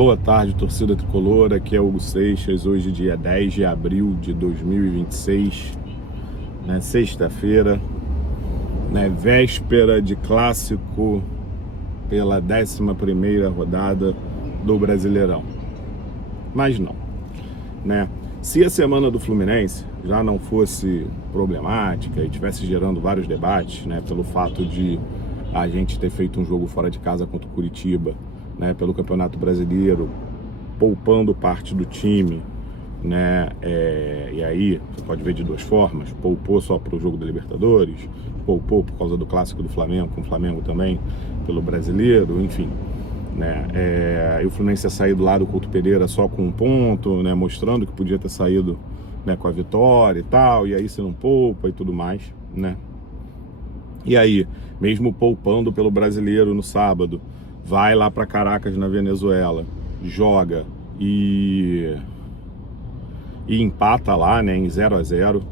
Boa tarde, torcida tricolor. Aqui é Hugo Seixas. Hoje, dia 10 de abril de 2026, né? Sexta-feira, né? Véspera de clássico pela 11ª rodada do Brasileirão. Mas não, né? Se a semana do Fluminense já não fosse problemática e tivesse gerando vários debates, né? Pelo fato de a gente ter feito um jogo fora de casa contra o Curitiba, né, pelo Campeonato Brasileiro, poupando parte do time, né, e aí você pode ver de duas formas: poupou só para o jogo da Libertadores, poupou por causa do clássico do Flamengo, com o Flamengo também, pelo Brasileiro, enfim, né, e o Fluminense ia sair do lado do Couto Pereira só com um ponto, né, mostrando que podia ter saído, né, com a vitória e tal, e aí você não poupa e tudo mais, né. E aí, mesmo poupando pelo Brasileiro no sábado, vai lá para Caracas, na Venezuela, joga e empata lá, né, em 0-0,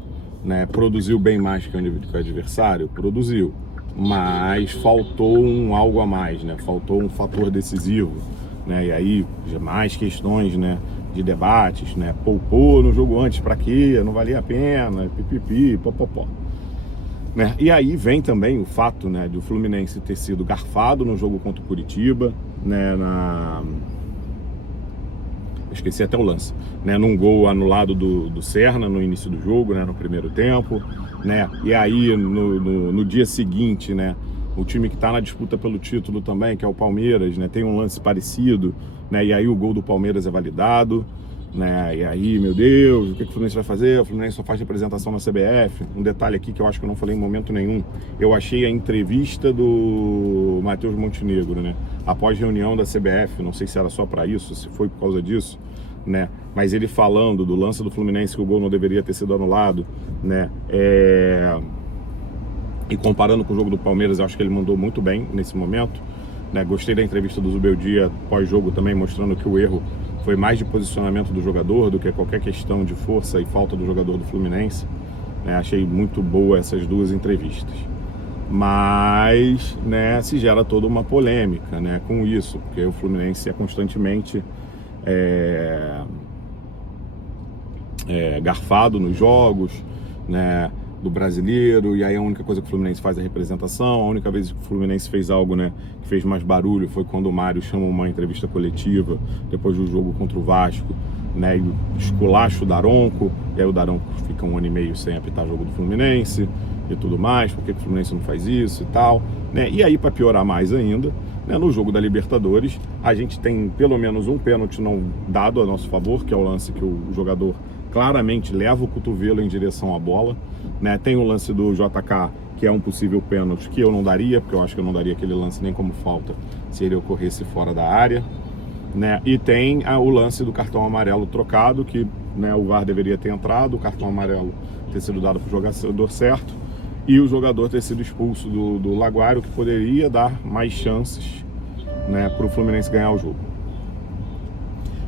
né, produziu bem mais que o adversário, produziu, mas faltou algo a mais, né, faltou um fator decisivo, né, e aí mais questões, né, de debates, né, poupou no jogo antes para quê, não valia a pena, pipipi, popopó. Né? E aí vem também o fato, né, de o Fluminense ter sido garfado no jogo contra o Curitiba, né, esqueci até o lance, né, num gol anulado do Serna no início do jogo, né, no primeiro tempo, né, e aí no dia seguinte, né, o time que está na disputa pelo título também, que é o Palmeiras, né, tem um lance parecido, né, e aí o gol do Palmeiras é validado, né, e aí, meu Deus, o que o Fluminense vai fazer? O Fluminense só faz representação na CBF. Um detalhe aqui que eu acho que eu não falei em momento nenhum: eu achei a entrevista do Matheus Montenegro, né, após reunião da CBF, não sei se era só para isso, se foi por causa disso, né, mas ele falando do lance do Fluminense, que o gol não deveria ter sido anulado, né, e comparando com o jogo do Palmeiras, eu acho que ele mandou muito bem nesse momento, né. Gostei da entrevista do Zubeldia pós-jogo também, mostrando que o erro foi mais de posicionamento do jogador do que qualquer questão de força e falta do jogador do Fluminense, né. Achei muito boa essas duas entrevistas, mas, né, se gera toda uma polêmica, né, com isso, porque o Fluminense é constantemente garfado nos jogos, né, do Brasileiro, e aí a única coisa que o Fluminense faz é representação. A única vez que o Fluminense fez algo, né, que fez mais barulho foi quando o Mário chama uma entrevista coletiva depois do jogo contra o Vasco, né, e esculacha o Daronco, e aí o Daronco fica 1 ano e meio sem apitar jogo do Fluminense e tudo mais, por que o Fluminense não faz isso e tal, né, e aí, para piorar mais ainda, né, no jogo da Libertadores, a gente tem pelo menos um pênalti não dado a nosso favor, que é o lance que o jogador claramente leva o cotovelo em direção à bola, né? Tem o lance do JK, que é um possível pênalti, que eu não daria, porque eu acho que eu não daria aquele lance nem como falta se ele ocorresse fora da área, né? E tem o lance do cartão amarelo trocado, que, né, o VAR deveria ter entrado, o cartão amarelo ter sido dado para o jogador certo e o jogador ter sido expulso do Laguário, que poderia dar mais chances, né, para o Fluminense ganhar o jogo.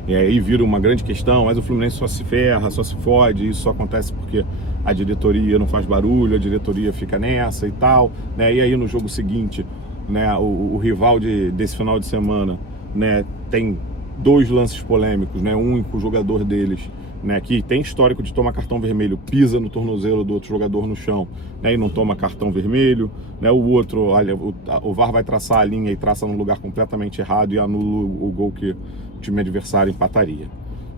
E aí vira uma grande questão: mas o Fluminense só se ferra, só se fode, isso só acontece porque a diretoria não faz barulho, a diretoria fica nessa e tal, né? E aí no jogo seguinte, né, o rival desse final de semana, né, tem 2 lances polêmicos, né? Um com o jogador deles, né, que tem histórico de tomar cartão vermelho, pisa no tornozelo do outro jogador no chão, né, e não toma cartão vermelho, né? O outro, olha, o VAR vai traçar a linha e traça num lugar completamente errado e anula o gol que o time adversário empataria,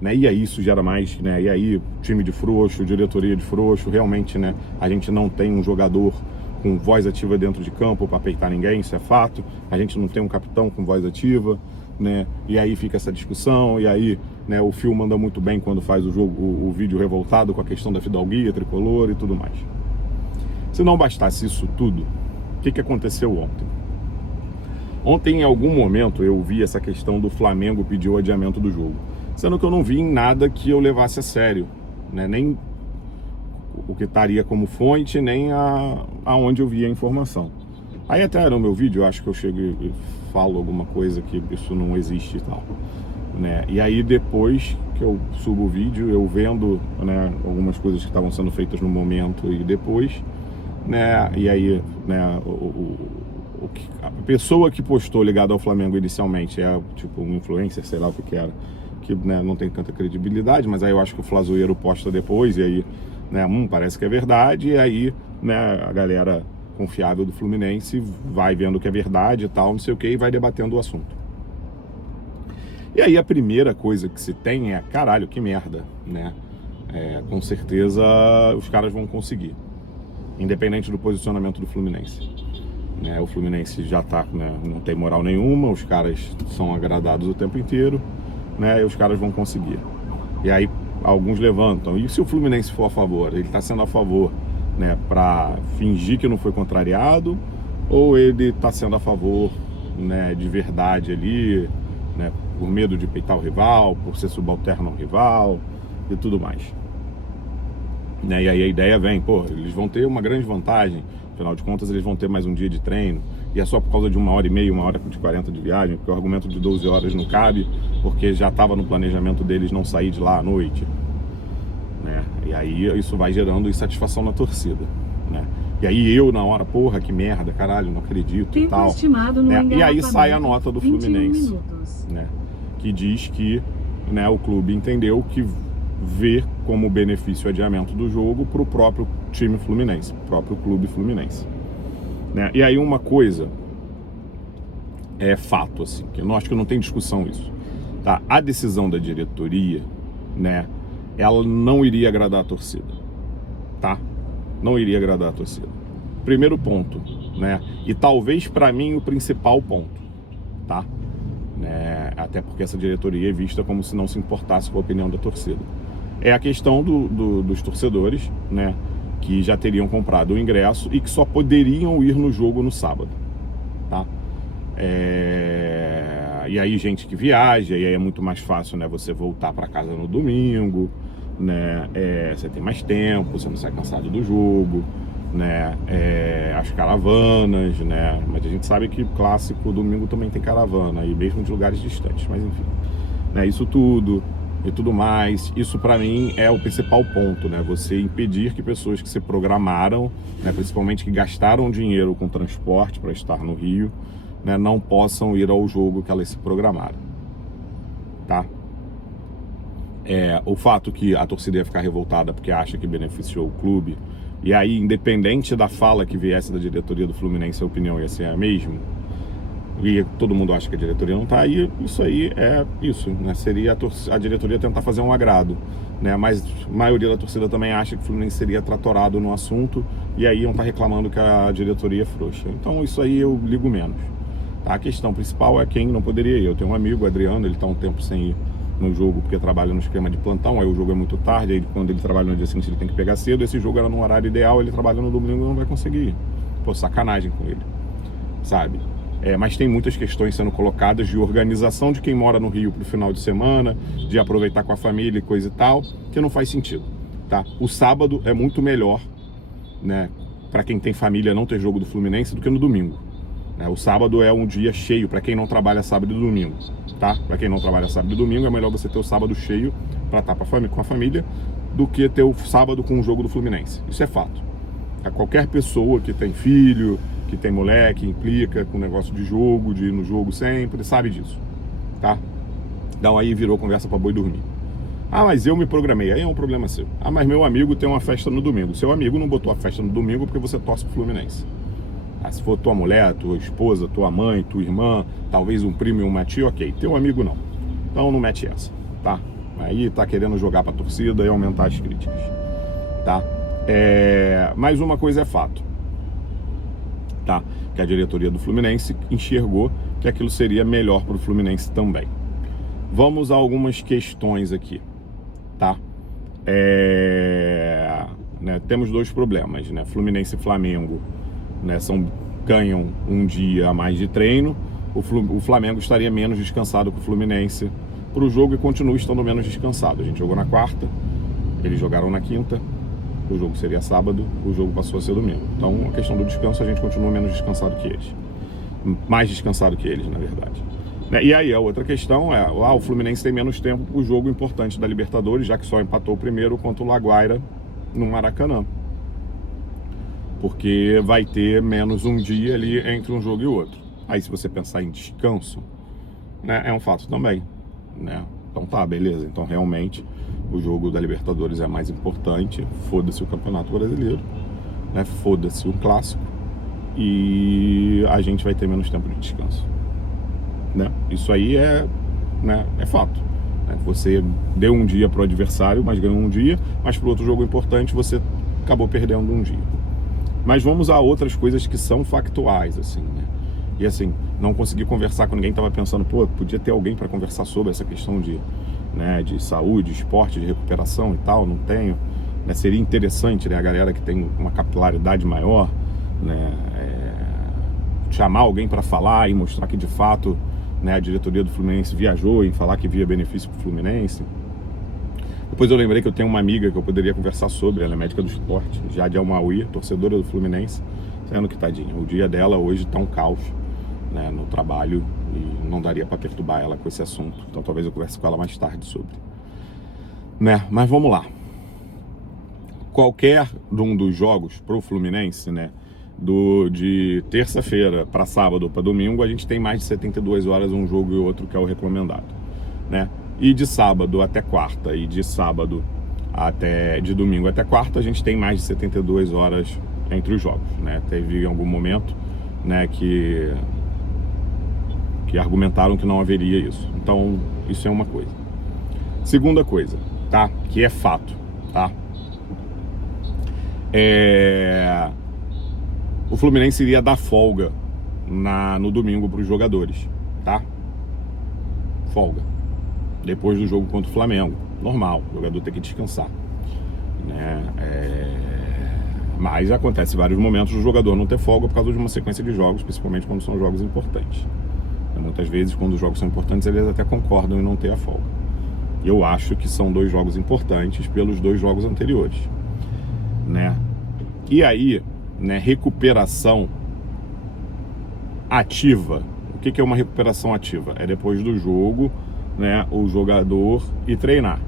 né? E aí isso gera mais, né? E aí time de frouxo, diretoria de frouxo, realmente, né, a gente não tem um jogador com voz ativa dentro de campo para peitar ninguém, isso é fato. A gente não tem um capitão com voz ativa, né? E aí fica essa discussão, e aí, né, o Phil manda muito bem quando faz o vídeo revoltado com a questão da fidalguia tricolor e tudo mais. Se não bastasse isso tudo, o que aconteceu ontem? Ontem, em algum momento, eu vi essa questão do Flamengo pedir o adiamento do jogo, sendo que eu não vi em nada que eu levasse a sério, né? Nem o que estaria como fonte, nem aonde eu vi a informação. Aí até no meu vídeo, eu acho que eu chego e falo alguma coisa que isso não existe e tal, né? E aí depois que eu subo o vídeo, eu vendo, né, algumas coisas que estavam sendo feitas no momento e depois, né, e aí, né, a pessoa que postou ligada ao Flamengo inicialmente é tipo um influencer, sei lá o que era, que, né, não tem tanta credibilidade, mas aí eu acho que o Flazoeiro posta depois, e aí, né, parece que é verdade, e aí, né, a galera confiável do Fluminense vai vendo que é verdade e tal, não sei o que, e vai debatendo o assunto. E aí a primeira coisa que se tem é, caralho, que merda, né? Com certeza os caras vão conseguir, independente do posicionamento do Fluminense. O Fluminense já tá, né, não tem moral nenhuma, os caras são agradados o tempo inteiro, né, e os caras vão conseguir. E aí alguns levantam, e se o Fluminense for a favor? Ele está sendo a favor, né, para fingir que não foi contrariado, ou ele está sendo a favor, né, de verdade ali, né, por medo de peitar o rival, por ser subalterno ao rival e tudo mais. E aí a ideia vem, pô, eles vão ter uma grande vantagem, afinal de contas eles vão ter mais um dia de treino, e é só por causa de 1h30, 1h40 de viagem, porque o argumento de 12 horas não cabe, porque já estava no planejamento deles não sair de lá à noite, né? E aí isso vai gerando insatisfação na torcida, né? E aí eu na hora, porra, que merda, caralho, não acredito Tempo e tal, estimado no né? E aí sai a nota do 21 Fluminense, minutos. né, que diz que, né, o clube entendeu que vê como benefício o adiamento do jogo para o próprio time fluminense, próprio clube fluminense, né? E aí uma coisa é fato, assim, que eu acho que não tem discussão isso, tá? A decisão da diretoria, né, ela não iria agradar a torcida, tá? Não iria agradar a torcida. Primeiro ponto, né? E talvez para mim o principal ponto, tá? Até porque essa diretoria é vista como se não se importasse com a opinião da torcida. É a questão dos torcedores, né, que já teriam comprado o ingresso e que só poderiam ir no jogo no sábado, tá? E aí gente que viaja, e aí é muito mais fácil, né, você voltar para casa no domingo, né? Você tem mais tempo, você não sai cansado do jogo, né? As caravanas, né? Mas a gente sabe que clássico domingo também tem caravana, e mesmo de lugares distantes, mas enfim, né? Isso tudo e tudo mais, isso para mim é o principal ponto, né? Você impedir que pessoas que se programaram, né, principalmente que gastaram dinheiro com transporte para estar no Rio, né, não possam ir ao jogo que elas se programaram, tá? O fato que a torcida ia ficar revoltada porque acha que beneficiou o clube, e aí, independente da fala que viesse da diretoria do Fluminense, a opinião ia ser a mesma, e todo mundo acha que a diretoria não tá aí, isso aí é isso, né? Seria a diretoria tentar fazer um agrado, né? Mas a maioria da torcida também acha que o Fluminense seria tratorado no assunto, e aí iam estar reclamando que a diretoria é frouxa. Então isso aí eu ligo menos, tá? A questão principal é quem não poderia ir. Eu tenho um amigo, o Adriano, ele tá um tempo sem ir no jogo porque trabalha no esquema de plantão, aí o jogo é muito tarde, aí quando ele trabalha no dia seguinte ele tem que pegar cedo, esse jogo era no horário ideal, ele trabalha no domingo e não vai conseguir ir. Pô, sacanagem com ele, sabe? Mas tem muitas questões sendo colocadas de organização de quem mora no Rio pro final de semana, de aproveitar com a família e coisa e tal, que não faz sentido, tá? O sábado é muito melhor, né, para quem tem família não ter jogo do Fluminense do que no domingo, né? O sábado é um dia cheio para quem não trabalha sábado e domingo, tá? Para quem não trabalha sábado e domingo é melhor você ter o sábado cheio para estar com a família do que ter o sábado com o jogo do Fluminense. Isso é fato. Qualquer pessoa que tem filho, que tem moleque, implica com negócio de jogo, de ir no jogo sempre, sabe disso, tá? Então aí virou conversa pra boi dormir. Ah, mas eu me programei, aí é um problema seu. Ah, mas meu amigo tem uma festa no domingo. Seu amigo não botou a festa no domingo porque você torce pro Fluminense. Ah, se for tua mulher, tua esposa, tua mãe, tua irmã, talvez um primo e uma tia, ok. Teu amigo não. Então não mete essa, tá? Aí tá querendo jogar pra torcida e aumentar as críticas, tá? Mas uma coisa é fato, tá? Que a diretoria do Fluminense enxergou que aquilo seria melhor para o Fluminense também. Vamos a algumas questões aqui, tá? Né, temos dois problemas, né? Fluminense e Flamengo, né, ganham um dia a mais de treino. O Flamengo estaria menos descansado que o Fluminense para o jogo e continua estando menos descansado. A gente jogou na quarta, eles jogaram na quinta. O jogo seria sábado, o jogo passou a ser domingo. Então, a questão do descanso, a gente continua menos descansado que eles. Mais descansado que eles, na verdade. E aí, a outra questão é, o Fluminense tem menos tempo para o jogo importante da Libertadores, já que só empatou o primeiro contra o Laguaira no Maracanã. porque vai ter menos um dia ali entre um jogo e outro. Aí se você pensar em descanso, né, é um fato também, né? Então tá, beleza, então realmente o jogo da Libertadores é mais importante, foda-se o Campeonato Brasileiro, né? Foda-se o Clássico, e a gente vai ter menos tempo de descanso, né? Isso aí né, é fato. Você deu um dia pro adversário, mas ganhou um dia, mas pro outro jogo importante você acabou perdendo um dia. Mas vamos a outras coisas que são factuais, assim, né? E assim, não consegui conversar com ninguém, tava pensando, pô, podia ter alguém para conversar sobre essa questão de, né, de saúde, esporte, de recuperação e tal, não tenho. Né? Seria interessante, né, a galera que tem uma capilaridade maior, né, chamar alguém para falar e mostrar que de fato, né, a diretoria do Fluminense viajou em falar que via benefício para o Fluminense. Depois eu lembrei que eu tenho uma amiga que eu poderia conversar sobre, ela é médica do esporte, Jade Almaui, torcedora do Fluminense, sendo que tadinha, o dia dela hoje tá um caos, né, no trabalho, e não daria para perturbar ela com esse assunto, então talvez eu converse com ela mais tarde sobre, né, mas vamos lá. Qualquer um dos jogos pro Fluminense, né, de terça-feira para sábado ou para domingo, a gente tem mais de 72 horas um jogo e outro, que é o recomendado, né? E de sábado até quarta e de domingo até quarta, a gente tem mais de 72 horas entre os jogos, né? Teve algum momento, né, que argumentaram que não haveria isso. Então, isso é uma coisa. Segunda coisa, tá? Que é fato, tá? O Fluminense iria dar folga no domingo para os jogadores, tá? Folga. Depois do jogo contra o Flamengo. Normal, o jogador tem que descansar, né? Mas acontece vários momentos do jogador não ter folga por causa de uma sequência de jogos, principalmente quando são jogos importantes. Muitas vezes, quando os jogos são importantes, eles até concordam em não ter a folga. Eu acho que são 2 jogos importantes pelos 2 jogos anteriores, né? E aí, né, recuperação ativa. O que é uma recuperação ativa? É depois do jogo, né, o jogador ir treinar.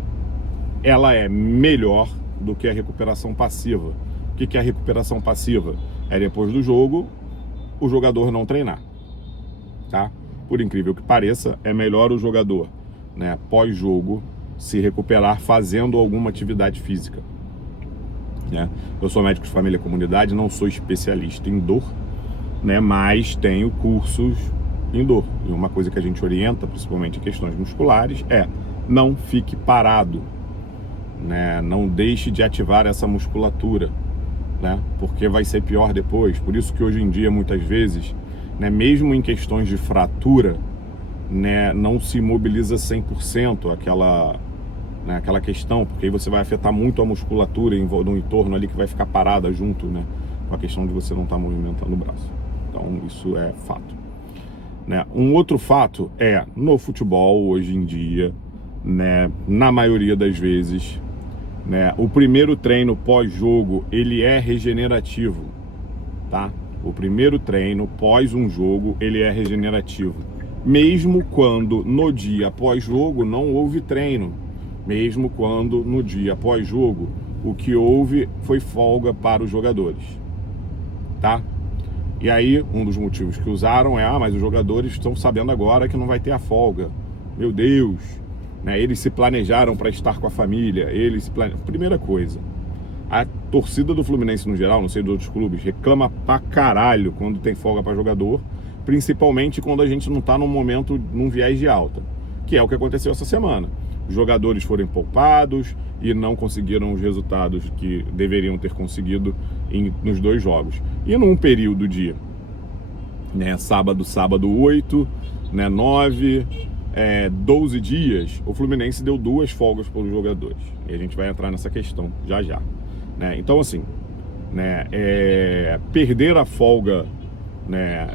Ela é melhor do que a recuperação passiva. O que é a recuperação passiva? É depois do jogo, o jogador não treinar, tá? Por incrível que pareça, é melhor o jogador, né, pós-jogo, se recuperar fazendo alguma atividade física, né? Eu sou médico de família e comunidade, não sou especialista em dor, né, mas tenho cursos em dor. E uma coisa que a gente orienta, principalmente em questões musculares, é não fique parado, né? Não deixe de ativar essa musculatura, né? Porque vai ser pior depois. Por isso que hoje em dia, muitas vezes, né, mesmo em questões de fratura, né, não se mobiliza 100% aquela questão, porque aí você vai afetar muito a musculatura no entorno ali, que vai ficar parada junto, né, com a questão de você não estar movimentando o braço. Então isso é fato, né? Um outro fato é, no futebol hoje em dia, né, na maioria das vezes, né, o primeiro treino pós-jogo, ele é regenerativo, tá? O primeiro treino pós um jogo, ele é regenerativo, mesmo quando no dia pós-jogo não houve treino, mesmo quando no dia pós-jogo o que houve foi folga para os jogadores, tá? E aí, um dos motivos que usaram é, mas os jogadores estão sabendo agora que não vai ter a folga. Meu Deus, né? Eles se planejaram para estar com a família, Primeira coisa, a torcida do Fluminense no geral, não sei de outros clubes, reclama pra caralho quando tem folga para jogador, principalmente quando a gente não tá num viés de alta, que é o que aconteceu essa semana. Os jogadores foram poupados e não conseguiram os resultados que deveriam ter conseguido nos 2 jogos. E num período de, né, sábado 8, né, 9, 12 dias, o Fluminense deu 2 folgas para os jogadores. E a gente vai entrar nessa questão já. Né? Então, assim, né, perder a folga, né,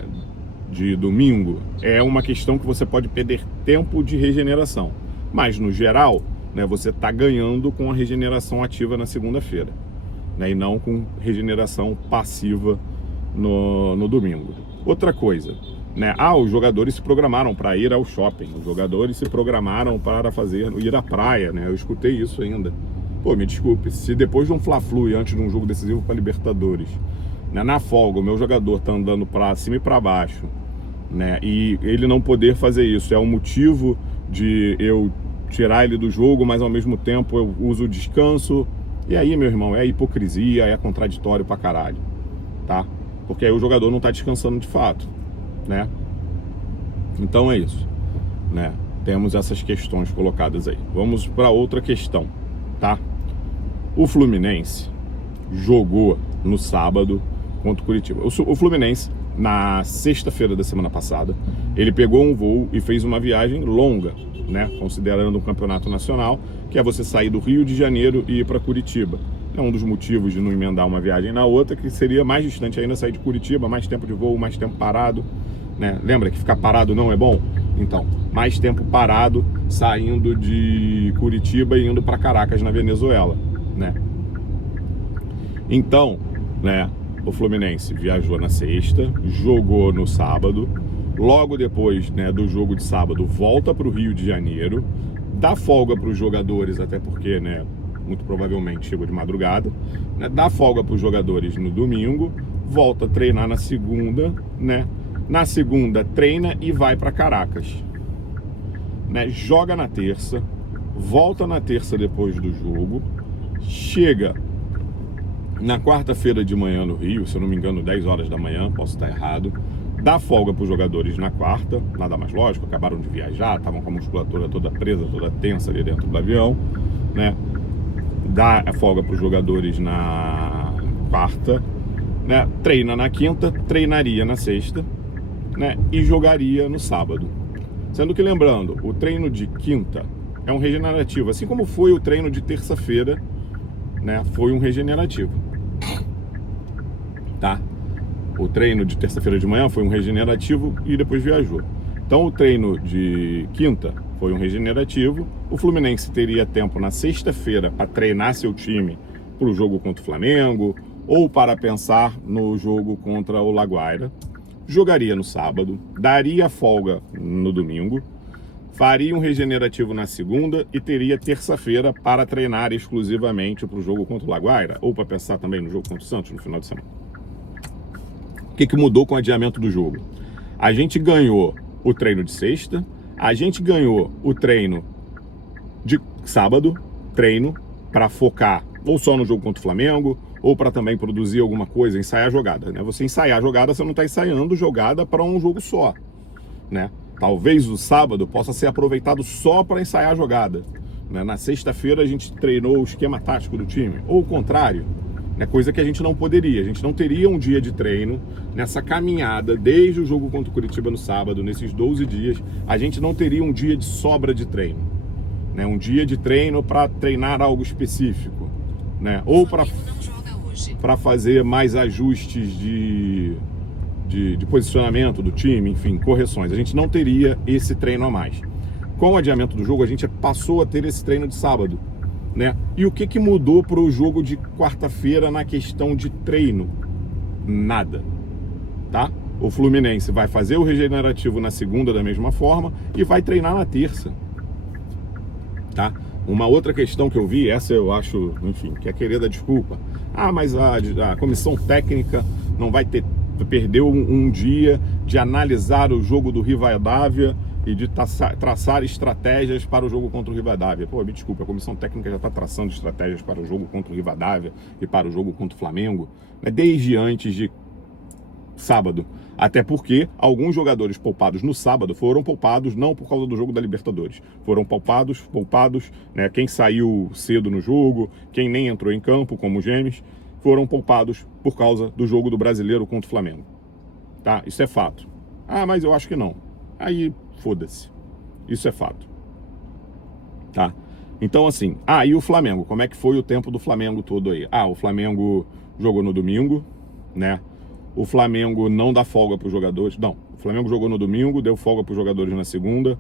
de domingo é uma questão que você pode perder tempo de regeneração. Mas, no geral, né, você está ganhando com a regeneração ativa na segunda-feira, né, e não com regeneração passiva no domingo. Outra coisa, né, os jogadores se programaram para ir ao shopping, os jogadores se programaram para ir à praia, né? Eu escutei isso ainda. Pô, me desculpe, se depois de um Fla-Flu e antes de um jogo decisivo para Libertadores, né? Na folga, o meu jogador tá andando para cima e para baixo, né? E ele não poder fazer isso é um motivo de eu tirar ele do jogo, mas ao mesmo tempo eu uso o descanso. E aí, meu irmão, é hipocrisia, é contraditório pra caralho, tá? Porque aí o jogador não tá descansando de fato, né? Então é isso, né? Temos essas questões colocadas aí. Vamos para outra questão, tá? O Fluminense jogou no sábado contra o Curitiba. O Fluminense, na sexta-feira da semana passada, ele pegou um voo e fez uma viagem longa, né? Considerando um campeonato nacional, que é você sair do Rio de Janeiro e ir para Curitiba. É um dos motivos de não emendar uma viagem na outra, que seria mais distante ainda sair de Curitiba, mais tempo de voo, mais tempo parado, né? Lembra que ficar parado não é bom? Então, mais tempo parado saindo de Curitiba e indo para Caracas, na Venezuela, né? Então, né, o Fluminense viajou na sexta, jogou no sábado, logo depois, né, do jogo de sábado, volta para o Rio de Janeiro, dá folga para os jogadores, até porque, né, muito provavelmente chegou de madrugada, né, dá folga para os jogadores no domingo, volta a treinar na segunda, né, na segunda treina e vai para Caracas, né, joga na terça, volta na terça depois do jogo, chega na quarta-feira de manhã no Rio, se eu não me engano 10 horas da manhã, posso estar errado, dá folga para os jogadores na quarta, nada mais lógico, acabaram de viajar, estavam com a musculatura toda presa, toda tensa ali dentro do avião, né? Dá a folga para os jogadores na quarta, né? Treina na quinta, treinaria na sexta, né? E jogaria no sábado. Sendo que, lembrando, o treino de quinta é um regenerativo, assim como foi o treino de terça-feira, né? Foi um regenerativo, tá? O treino de terça-feira de manhã foi um regenerativo e depois viajou. Então o treino de quinta foi um regenerativo. O Fluminense teria tempo na sexta-feira para treinar seu time para o jogo contra o Flamengo ou para pensar no jogo contra o Laguaira. Jogaria no sábado, daria folga no domingo, faria um regenerativo na segunda e teria terça-feira para treinar exclusivamente para o jogo contra o Laguaira ou para pensar também no jogo contra o Santos no final de semana. O que mudou com o adiamento do jogo? A gente ganhou o treino de sexta, a gente ganhou o treino de sábado, treino para focar ou só no jogo contra o Flamengo, ou para também produzir alguma coisa, ensaiar a jogada, né? Você ensaiar a jogada, você não está ensaiando jogada para um jogo só, né? Talvez o sábado possa ser aproveitado só para ensaiar a jogada, né? Na sexta-feira a gente treinou o esquema tático do time, ou o contrário, né? Coisa que a gente não poderia, a gente não teria um dia de treino nessa caminhada, desde o jogo contra o Curitiba no sábado, nesses 12 dias, a gente não teria um dia de sobra de treino, né? Um dia de treino para treinar algo específico, né? Ou para fazer mais ajustes de posicionamento do time, enfim, correções. A gente não teria esse treino a mais. Com o adiamento do jogo, a gente passou a ter esse treino de sábado, né? E o que mudou para o jogo de quarta-feira na questão de treino? Nada, tá? O Fluminense vai fazer o regenerativo na segunda da mesma forma e vai treinar na terça, tá? Uma outra questão que eu vi, essa eu acho, enfim, que é querer dar desculpa. Ah, mas a comissão técnica não vai perdeu um dia de analisar o jogo do Rivadavia e de traçar estratégias para o jogo contra o Rivadavia. Pô, me desculpa, a comissão técnica já está traçando estratégias para o jogo contra o Rivadavia e para o jogo contra o Flamengo, né, desde antes de sábado. Até porque alguns jogadores poupados no sábado foram poupados não por causa do jogo da Libertadores. Foram poupados, né, quem saiu cedo no jogo, quem nem entrou em campo, como o Gêmeos, foram poupados por causa do jogo do Brasileiro contra o Flamengo. Tá? Isso é fato. Ah, mas eu acho que não. Aí, foda-se. Isso é fato. Tá? Então, assim, e o Flamengo? Como é que foi o tempo do Flamengo todo aí? O Flamengo jogou no domingo, né? O Flamengo não dá folga para os jogadores. Não, o Flamengo jogou no domingo, deu folga para os jogadores na segunda.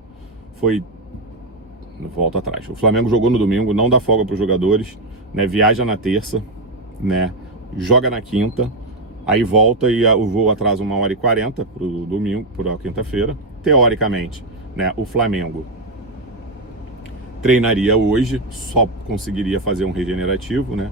Volta atrás. O Flamengo jogou no domingo, não dá folga para os jogadores, né? Viaja na terça, né? Joga na quinta, aí volta e o voo atrasa 1h40 para o domingo, para a quinta-feira. Teoricamente, né? O Flamengo treinaria hoje, só conseguiria fazer um regenerativo, né?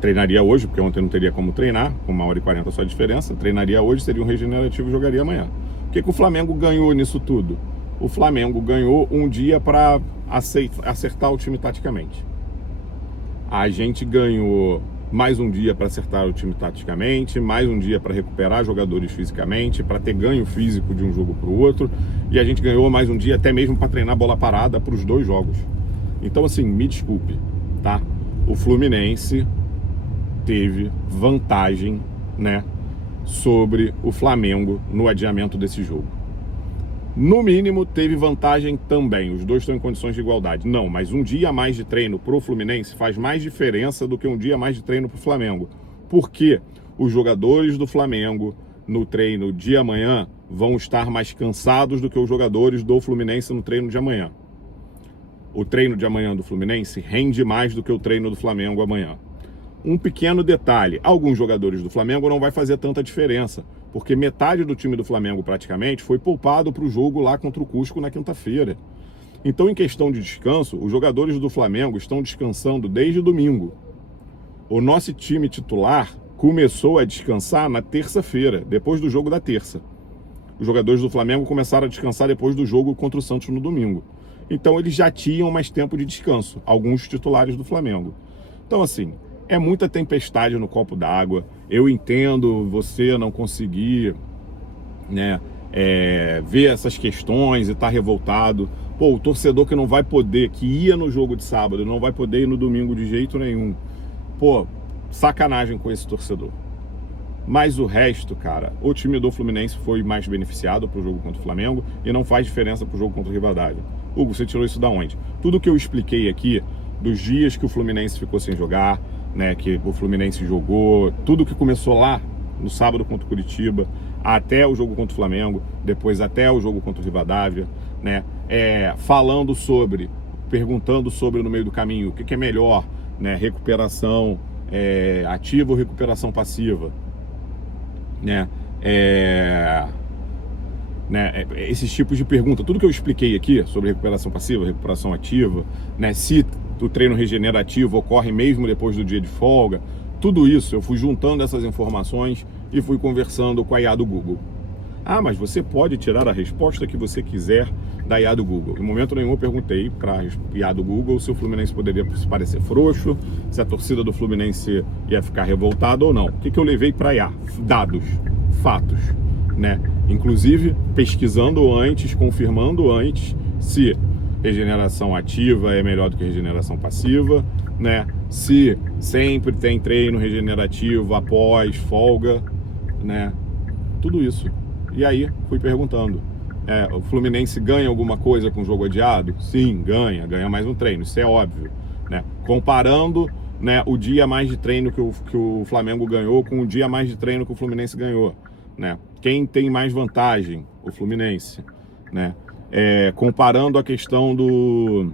treinaria hoje, porque ontem não teria como treinar, com 1h40 só a diferença, treinaria hoje, seria um regenerativo e jogaria amanhã. O que o Flamengo ganhou nisso tudo? O Flamengo ganhou um dia para acertar o time taticamente. A gente ganhou mais um dia para acertar o time taticamente, mais um dia para recuperar jogadores fisicamente, para ter ganho físico de um jogo para o outro, e a gente ganhou mais um dia até mesmo para treinar bola parada para os 2 jogos. Então, assim, me desculpe, tá? O Fluminense teve vantagem, né, sobre o Flamengo no adiamento desse jogo. No mínimo, teve vantagem também. Os dois estão em condições de igualdade. Não, mas um dia a mais de treino para o Fluminense faz mais diferença do que um dia a mais de treino para o Flamengo. Porque os jogadores do Flamengo no treino de amanhã vão estar mais cansados do que os jogadores do Fluminense no treino de amanhã. O treino de amanhã do Fluminense rende mais do que o treino do Flamengo amanhã. Um pequeno detalhe, alguns jogadores do Flamengo não vai fazer tanta diferença, porque metade do time do Flamengo praticamente foi poupado para o jogo lá contra o Cusco na quinta-feira. Então, em questão de descanso, os jogadores do Flamengo estão descansando desde domingo. O nosso time titular começou a descansar na terça-feira, depois do jogo da terça. Os jogadores do Flamengo começaram a descansar depois do jogo contra o Santos no domingo. Então, eles já tinham mais tempo de descanso, alguns titulares do Flamengo. Então, assim, é muita tempestade no copo d'água. Eu entendo você não conseguir, né, ver essas questões e estar revoltado. Pô, o torcedor que não vai poder, que ia no jogo de sábado, não vai poder ir no domingo de jeito nenhum. Pô, sacanagem com esse torcedor. Mas o resto, cara, o time do Fluminense foi mais beneficiado pro jogo contra o Flamengo e não faz diferença pro jogo contra o Rivadavia. Hugo, você tirou isso da onde? Tudo que eu expliquei aqui, dos dias que o Fluminense ficou sem jogar, né, que o Fluminense jogou, tudo que começou lá no sábado contra o Curitiba, até o jogo contra o Flamengo, depois até o jogo contra o Rivadavia, né, perguntando sobre no meio do caminho, o que é melhor, né, recuperação ativa ou recuperação passiva, né, esses tipos de pergunta, tudo que eu expliquei aqui sobre recuperação passiva, recuperação ativa, né, se o treino regenerativo ocorre mesmo depois do dia de folga, tudo isso eu fui juntando essas informações e fui conversando com a IA do Google. Ah, mas você pode tirar a resposta que você quiser da IA do Google. Em momento nenhum eu perguntei para a IA do Google se o Fluminense poderia se parecer frouxo, se a torcida do Fluminense ia ficar revoltada ou não. O que eu levei para a IA? Dados, fatos, né? Inclusive pesquisando antes, confirmando antes se regeneração ativa é melhor do que regeneração passiva, né? Se sempre tem treino regenerativo após folga, né? Tudo isso. E aí fui perguntando, o Fluminense ganha alguma coisa com o jogo adiado? Sim, ganha mais um treino, isso é óbvio, né? Comparando, né, o dia a mais de treino que o Flamengo ganhou com o dia a mais de treino que o Fluminense ganhou, né? Quem tem mais vantagem? O Fluminense, né? Comparando a questão do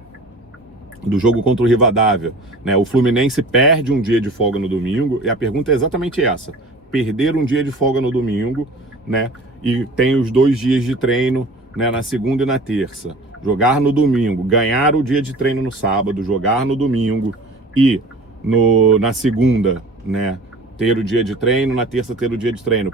jogo contra o Rivadavia, né? O Fluminense perde um dia de folga no domingo, e a pergunta é exatamente essa: perder um dia de folga no domingo, né? E tem os 2 dias de treino, né, na segunda e na terça. Jogar no domingo, ganhar o dia de treino no sábado, jogar no domingo e na segunda, né, ter o dia de treino, na terça ter o dia de treino,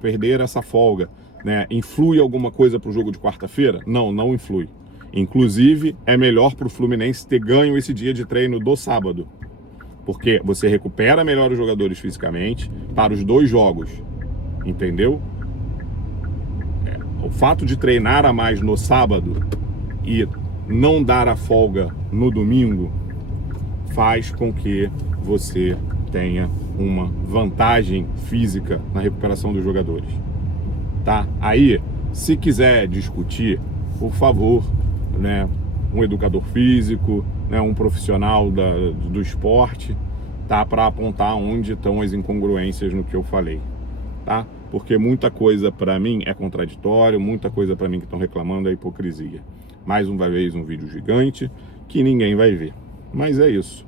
perder essa folga, né, influi alguma coisa para o jogo de quarta-feira? Não influi. Inclusive, é melhor para o Fluminense ter ganho esse dia de treino do sábado, porque você recupera melhor os jogadores fisicamente para os 2 jogos, entendeu? O fato de treinar a mais no sábado e não dar a folga no domingo faz com que você tenha uma vantagem física na recuperação dos jogadores, tá? Aí, se quiser discutir, por favor, né, um educador físico, né, um profissional do esporte, tá, para apontar onde estão as incongruências no que eu falei, tá? Porque muita coisa para mim é contraditório, muita coisa para mim que estão reclamando é hipocrisia. Mais uma vez um vídeo gigante que ninguém vai ver. Mas é isso,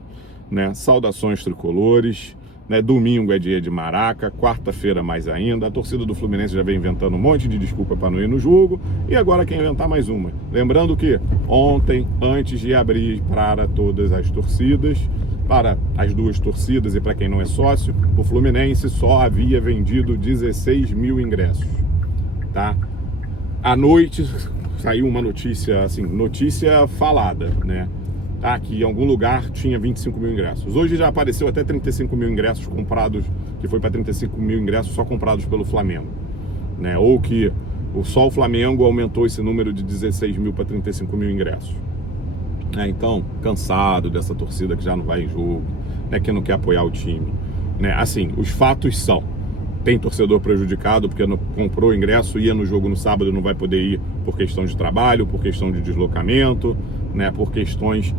né? Saudações tricolores, né? Domingo é dia de Maraca, quarta-feira mais ainda. A torcida do Fluminense já vem inventando um monte de desculpa para não ir no jogo e agora quer inventar mais uma. Lembrando que ontem, antes de abrir para todas as torcidas, para as duas torcidas e para quem não é sócio, o Fluminense só havia vendido 16 mil ingressos, tá? À noite saiu uma notícia, assim, notícia falada, né? Tá? Que em algum lugar tinha 25 mil ingressos. Hoje já apareceu até 35 mil ingressos comprados, que foi para 35 mil ingressos só comprados pelo Flamengo, né? Ou que só o Flamengo aumentou esse número de 16 mil para 35 mil ingressos. Então, cansado dessa torcida que já não vai em jogo, né, que não quer apoiar o time, né? Assim, os fatos são: tem torcedor prejudicado porque não comprou ingresso, ia no jogo no sábado, não vai poder ir por questão de trabalho, por questão de deslocamento, né, por questões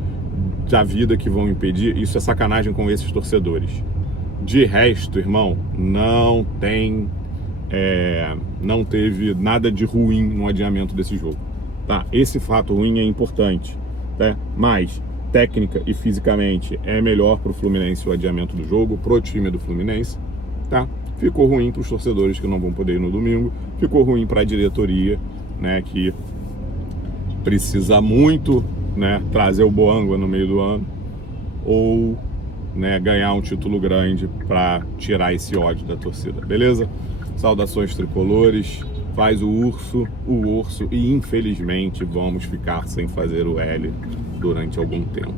da vida que vão impedir. Isso é sacanagem com esses torcedores. De resto, irmão, não teve nada de ruim no adiamento desse jogo, tá? Esse fato ruim é importante, né? Mas técnica e fisicamente é melhor para o Fluminense o adiamento do jogo, pro time do Fluminense, tá? Ficou ruim para os torcedores que não vão poder ir no domingo, ficou ruim para a diretoria, né, que precisa muito, né, trazer o Boanga no meio do ano, ou, né, ganhar um título grande para tirar esse ódio da torcida, beleza? Saudações tricolores, faz o urso, e infelizmente vamos ficar sem fazer o L durante algum tempo.